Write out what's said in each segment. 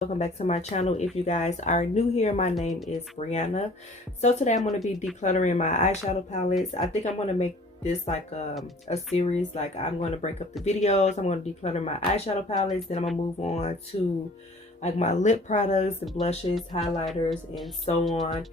Welcome back to my channel. If you guys are new here, my name is Brianna. So today I'm going to be decluttering my eyeshadow palettes. I think I'm going to make this like a series. Like I'm going to break up the videos. I'm going to declutter my eyeshadow palettes. Then I'm going to move on to like my lip products, the blushes, highlighters, and so on.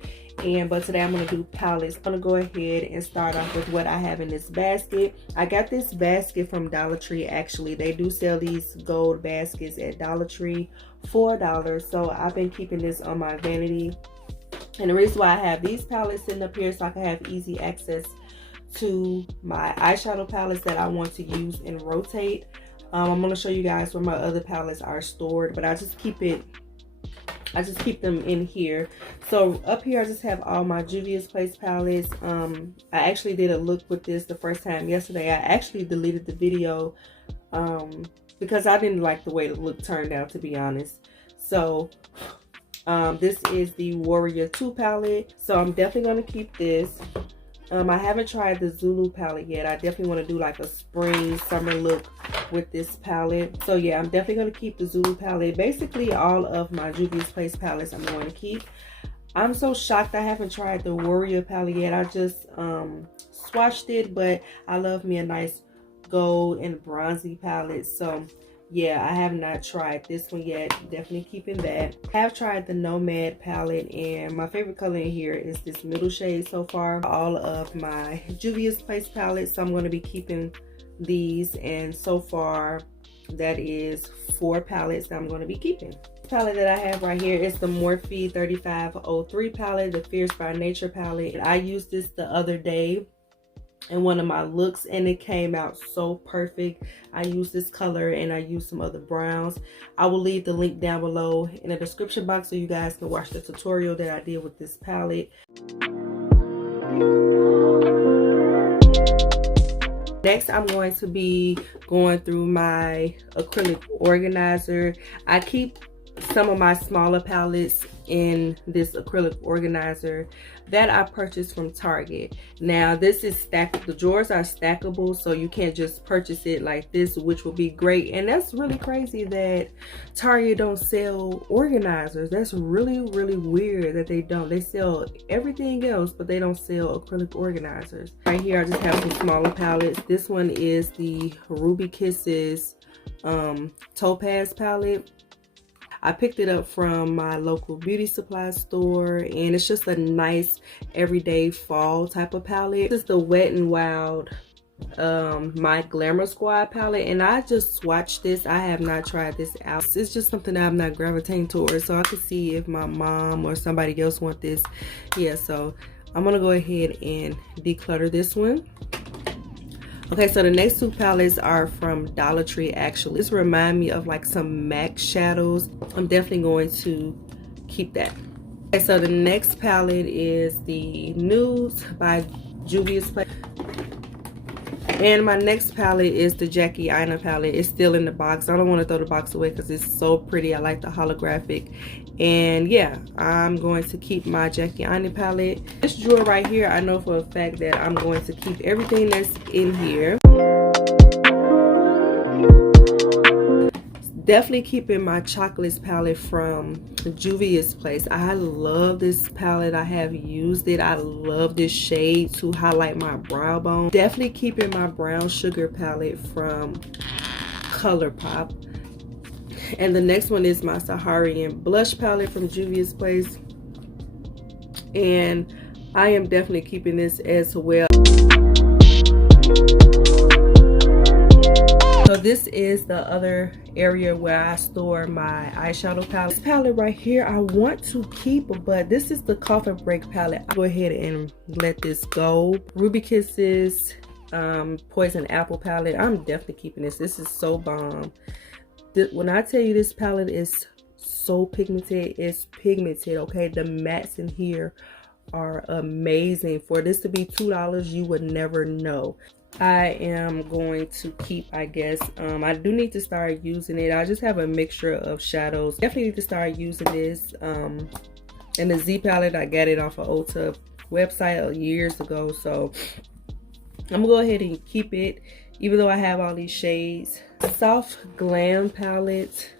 But today I'm going to do palettes. I'm going to go ahead and start off with what I have in this basket. I got this basket from Dollar Tree. Actually, they do sell these gold baskets at Dollar Tree, $4. So I've been keeping this on my vanity. And the reason why I have these palettes sitting up here so I can have easy access to my eyeshadow palettes that I want to use and rotate. I'm going to show you guys where my other palettes are stored, but I just keep them in here. So up here I just have all my Juvia's Place palettes. I actually did a look with this the first time yesterday. I actually deleted the video because I didn't like the way the look turned out, to be honest. So this is the Warrior 2 palette, so I'm definitely going to keep this. I haven't tried the Zulu palette yet. I definitely want to do like a spring summer look with this palette. So yeah, I'm definitely going to keep the Zulu palette. Basically all of my Juvia's Place palettes I'm going to keep. I'm so shocked I haven't tried the Warrior palette yet. I just swatched it, but I love me a nice gold and bronzy palette. So yeah, I have not tried this one yet. Definitely keeping that. I have tried the Nomad palette, and my favorite color in here is this middle shade so far. All of my Juvia's Place palettes, so I'm going to be keeping these, and so far that is 4 palettes that I'm going to be keeping. The palette that I have right here is the Morphe 3503 palette, the Fierce by Nature palette. I used this the other day in one of my looks and it came out so perfect. I used this color and I used some other browns. I will leave the link down below in the description box so you guys can watch the tutorial that I did with this palette. Next, I'm going to be going through my acrylic organizer. I keep some of my smaller palettes in this acrylic organizer that I purchased from Target. Now this is stacked, the drawers are stackable, so you can't just purchase it like this, which would be great. And that's really crazy that Target don't sell organizers. That's really weird that they don't. They sell everything else, but they don't sell acrylic organizers. Right here I just have some smaller palettes. This one is the Ruby Kisses Topaz palette. I picked it up from my local beauty supply store, and it's just a nice everyday fall type of palette. This is the Wet n Wild my Glamour Squad palette, and I just swatched this. I have not tried this out. It's just something that I'm not gravitating towards, so I could see if my mom or somebody else want this. Yeah, so I'm gonna go ahead and declutter this one. Okay, so the next 2 palettes are from Dollar Tree. Actually, this remind me of like some MAC shadows. I'm definitely going to keep that. Okay, so the next palette is the Nudes by Juvia's Place. And my next palette is the Jackie Aina palette. It's still in the box. I don't want to throw the box away because it's so pretty. I like the holographic. And yeah, I'm going to keep my Jackie Aina palette. This drawer right here, I know for a fact that I'm going to keep everything that's in here. Definitely keeping my Chocolates palette from Juvia's Place. I love this palette. I have used it. I love this shade to highlight my brow bone. Definitely keeping my Brown Sugar palette from ColourPop. And the next one is my Saharian Blush palette from Juvia's Place. And I am definitely keeping this as well. So this is the other area where I store my eyeshadow palette. This palette right here I want to keep, but this is the Coffin Break palette. I'll go ahead and let this go. Ruby Kisses Poison Apple palette. I'm definitely keeping this. This is so bomb. When I tell you this palette is so pigmented, it's pigmented, okay? The mattes in here are amazing. For this to be $2, you would never know. I am going to keep, I guess. I do need to start using it. I just have a mixture of shadows. Definitely need to start using this. And the Z palette, I got it off of Ulta website years ago. So I'm gonna go ahead and keep it, even though I have all these shades. Soft Glam palette.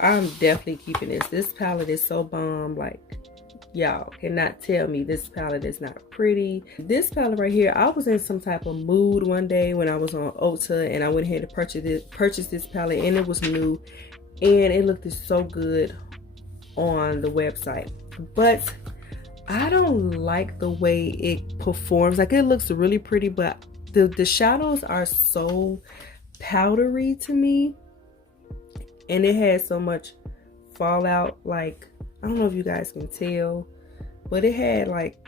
I'm definitely keeping this. This palette is so bomb. Like, y'all cannot tell me this palette is not pretty. This palette right here, I was in some type of mood one day when I was on Ulta, and I went ahead and purchase this palette, and it was new, and it looked so good on the website. But I don't like the way it performs. Like, it looks really pretty, but the shadows are so powdery to me, and it has so much fallout. Like, I don't know if you guys can tell, but it had like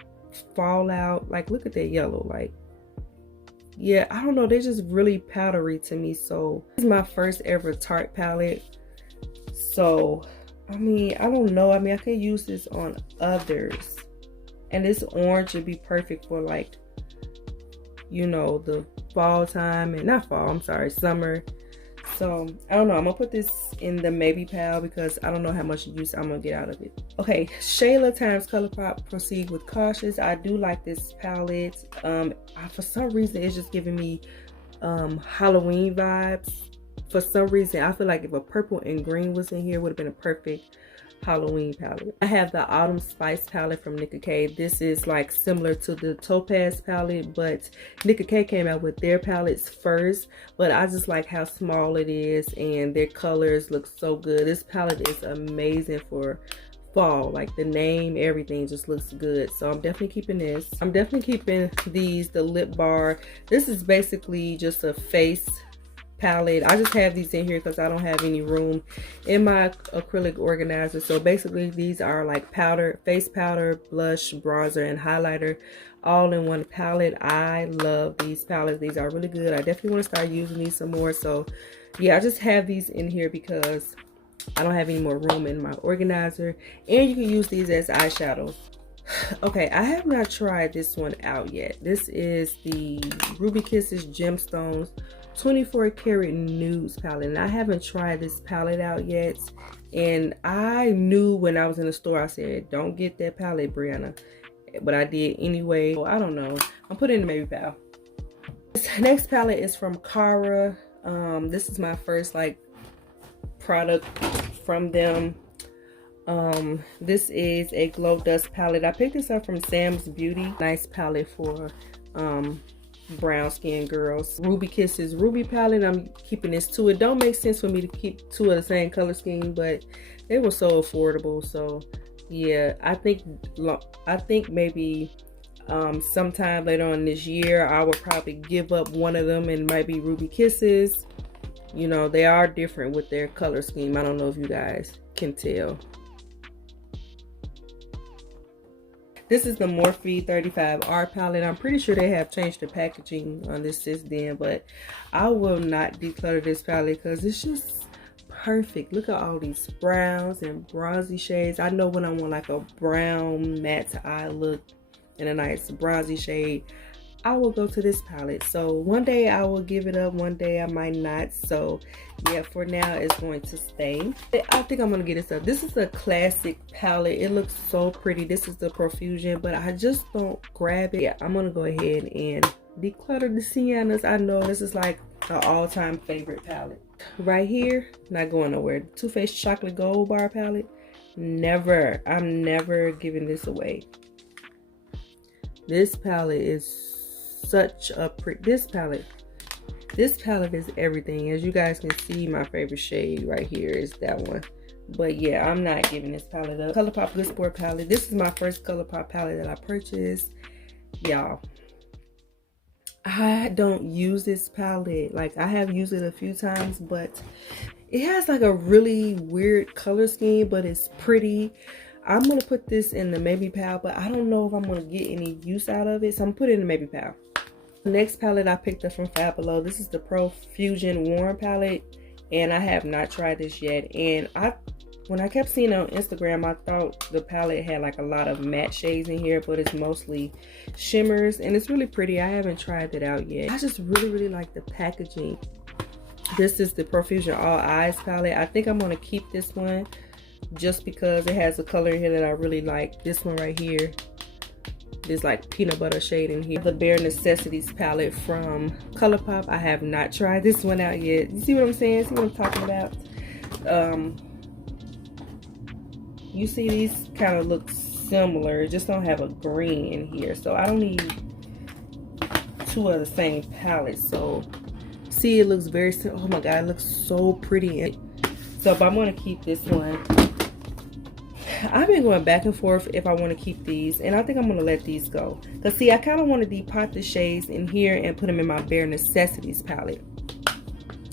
fallout. Like, look at that yellow. Like, yeah, I don't know, they're just really powdery to me. So this is my first ever Tarte palette, so I mean, I don't know. I mean, I could use this on others, and this orange would be perfect for, like, you know, the fall time, and not fall, I'm sorry, summer. So I don't know, I'm gonna put this in the maybe pal because I don't know how much use I'm gonna get out of it. Okay, Shayla times ColourPop, proceed with cautious. I do like this palette. For some reason it's just giving me Halloween vibes. For some reason I feel like if a purple and green was in here, it would have been a perfect Halloween palette. I have the Autumn Spice palette from Nicka K. This is like similar to the Topaz palette, but Nicka K came out with their palettes first. But I just like how small it is, and their colors look so good. This palette is amazing for fall. Like, the name, everything just looks good. So I'm definitely keeping this. I'm definitely keeping these, the lip bar. This is basically just a face palette. I just have these in here because I don't have any room in my acrylic organizer. So basically these are like powder, face powder, blush, bronzer, and highlighter all in one palette. I love these palettes. These are really good. I definitely want to start using these some more. So yeah, I just have these in here because I don't have any more room in my organizer. And you can use these as eyeshadows. Okay, I have not tried this one out yet. This is the Ruby Kisses Gemstones 24 karat nudes palette, and I haven't tried this palette out yet. And I knew when I was in the store, I said, don't get that palette, Brianna, but I did anyway. So I don't know, I'm putting in the maybe pal. This next palette is from Cara. This is my first like product from them. This is a glow dust palette. I picked this up from Sam's Beauty. Nice palette for brown skin girls. Ruby Kisses Ruby palette. I'm keeping this too. It don't make sense for me to keep two of the same color scheme, but they were so affordable. So yeah, I think maybe sometime later on this year I will probably give up one of them, and it might be Ruby Kisses. You know, they are different with their color scheme. I don't know if you guys can tell. This is the Morphe 35R palette. I'm pretty sure they have changed the packaging on this since then, but I will not declutter this palette because it's just perfect. Look at all these browns and bronzy shades. I know when I want like a brown matte eye look and a nice bronzy shade, I will go to this palette. So one day I will give it up, one day I might not. So yeah, for now it's going to stay. I think I'm gonna get this up. This is a classic palette. It looks so pretty. This is the Profusion, but I just don't grab it. Yeah, I'm gonna go ahead and declutter the Siennas. I know this is like an all-time favorite palette. Right here, not going nowhere. Too Faced Chocolate Gold Bar palette. Never. I'm never giving this away. This palette is such a pretty, this palette is everything. As you guys can see, my favorite shade right here is that one. But yeah, I'm not giving this palette up. ColourPop Good Sport palette. This is my first ColourPop palette that I purchased. Y'all, I don't use this palette. Like, I have used it a few times, but it has like a really weird color scheme, but it's pretty. I'm gonna put this in the maybe pal, but I don't know if I'm gonna get any use out of it, so I'm putting it in the maybe pal. The next palette I picked up from Five Below. This is the Profusion Warm palette, and I have not tried this yet. And when I kept seeing it on Instagram, I thought the palette had like a lot of matte shades in here, but it's mostly shimmers, and it's really pretty. I haven't tried it out yet. I just really like the packaging. This is the Profusion All Eyes palette. I think I'm gonna keep this one just because it has a color in here that I really like. This one right here. There's like peanut butter shade in here. The Bare Necessities palette from ColourPop. I have not tried this one out yet. You see what I'm saying? See what I'm talking about? you see these kind of look similar, just don't have a green in here. So I don't need two of the same palette. So see, it looks very oh my god, it looks so pretty. So but I'm going to keep this one. I've been going back and forth if I want to keep these, and I think I'm going to let these go, because see, I kind of want to depot the shades in here and put them in my Bare Necessities palette.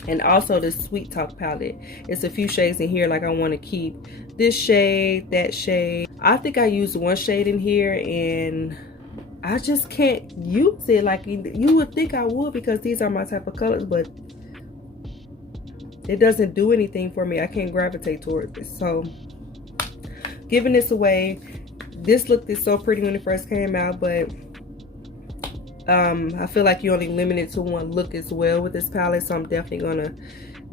And also the Sweet Talk palette, it's a few shades in here. Like I want to keep this shade, that shade. I think I used one shade in here and I just can't use it like you would think I would, because these are my type of colors, but it doesn't do anything for me. I can't gravitate towards it. So giving this away. This looked so pretty when it first came out, but I feel like you only limited to one look as well with this palette. So I'm definitely gonna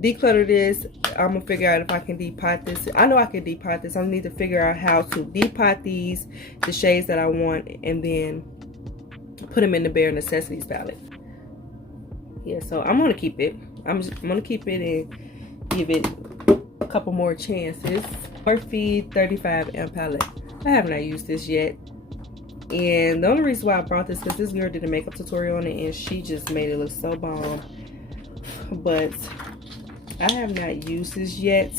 declutter this. I'm gonna figure out if I can depot this. I know I can depot this. I need to figure out how to depot these, the shades that I want, and then put them in the Bare Necessities palette. Yeah, so I'm gonna keep it. I'm gonna keep it and give it a couple more chances. Morphe 35M palette. I have not used this yet, and the only reason why I brought this is because this girl did a makeup tutorial on it and she just made it look so bomb. But I have not used this yet,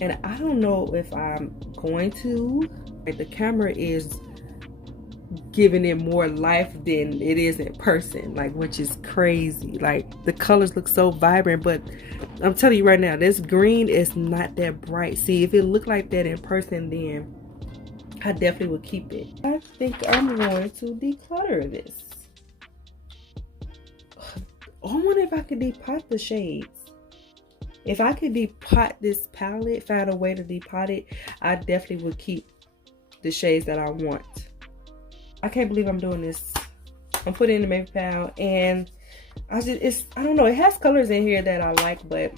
and I don't know if I'm going to. Like, the camera is giving it more life than it is in person, like, which is crazy. Like, the colors look so vibrant, but I'm telling you right now, this green is not that bright. See, if it looked like that in person, then I definitely would keep it. I think I'm going to declutter this. I wonder if I could depot the shades. If I could depot this palette, find a way to depot it, I definitely would keep the shades that I want. I can't believe I'm doing this. I'm putting it in the Makeup Pal, and I don't know, it has colors in here that I like, but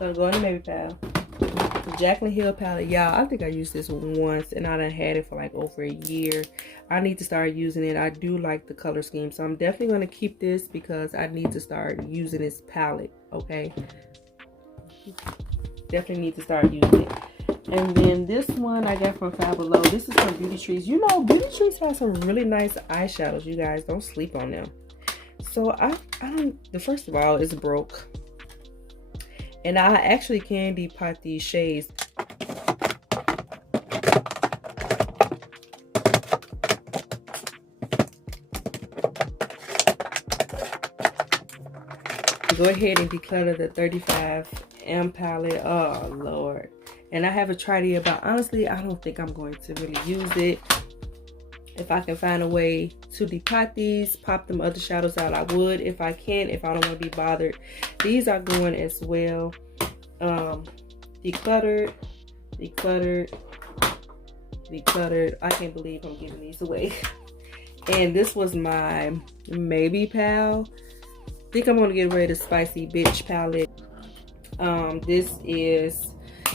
so go in the Makeup Pal. The Jaclyn Hill palette, y'all, I think I used this once and I done had it for like over a year. I need to start using it. I do like the color scheme, so I'm definitely going to keep this because I need to start using this palette. Okay, definitely need to start using it. And then this one I got from Five Below. This is from Beauty Trees. You know, Beauty Trees has some really nice eyeshadows. You guys, don't sleep on them. So I don't. First of all, it's broke, and I actually can depot these shades. Go ahead and declutter the 35M palette. Oh Lord. And I haven't tried it, but honestly, I don't think I'm going to really use it. If I can find a way to depot these, pop them other shadows out, I would. If I can, if I don't want to be bothered. These are going as well. Decluttered, decluttered, decluttered. I can't believe I'm giving these away. And this was my Maybe Pal. I think I'm going to get away the Spicy Bitch palette. This is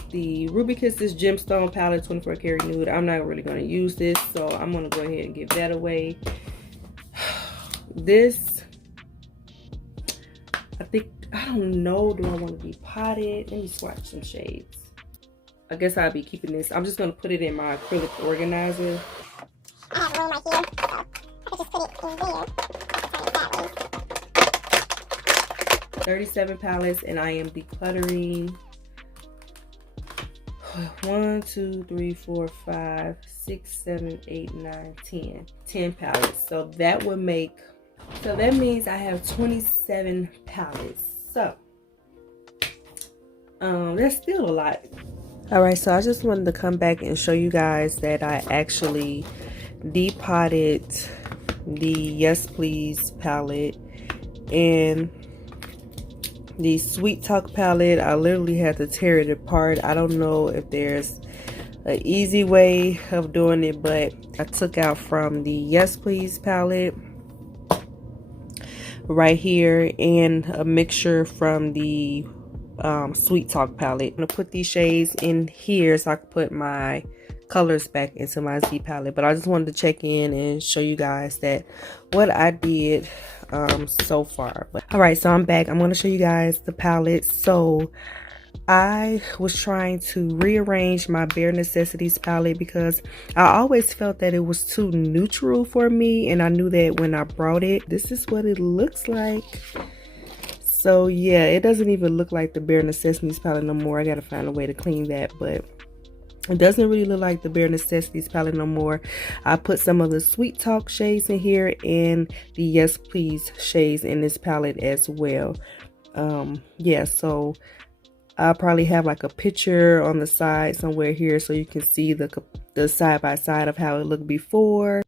the Ruby Kisses Gemstone palette, 24 karat nude. I'm not really going to use this, so I'm going to go ahead and give that away. This, I don't know, do I want to depot it? Let me swatch some shades. I guess I'll be keeping this. I'm just going to put it in my acrylic organizer. I have room right here, so I could just put it in there. 37 palettes, and I am decluttering 1, 2, 3, 4, 5, 6, 7, 8, 9, 10 palettes. So that would make, so that means I have 27 palettes. So that's still a lot. All right, so I just wanted to come back and show you guys that I actually depotted the Yes Please palette and the Sweet Talk palette. I literally had to tear it apart. I don't know if there's an easy way of doing it, but I took out from the Yes Please palette right here and a mixture from the Sweet Talk palette. I'm gonna put these shades in here so I can put my colors back into my Z palette, but I just wanted to check in and show you guys that what I did so far. But all right, so I'm back. I'm going to show you guys the palette. So I was trying to rearrange my Bare Necessities palette because I always felt that it was too neutral for me, and I knew that when I brought it. This is what it looks like. So yeah, it doesn't even look like the Bare Necessities palette no more. I gotta find a way to clean that, but it doesn't really look like the Bare Necessities palette no more. I put some of the Sweet Talk shades in here and the Yes Please shades in this palette as well. Yeah, so I'll probably have like a picture on the side somewhere here so you can see the side by side of how it looked before.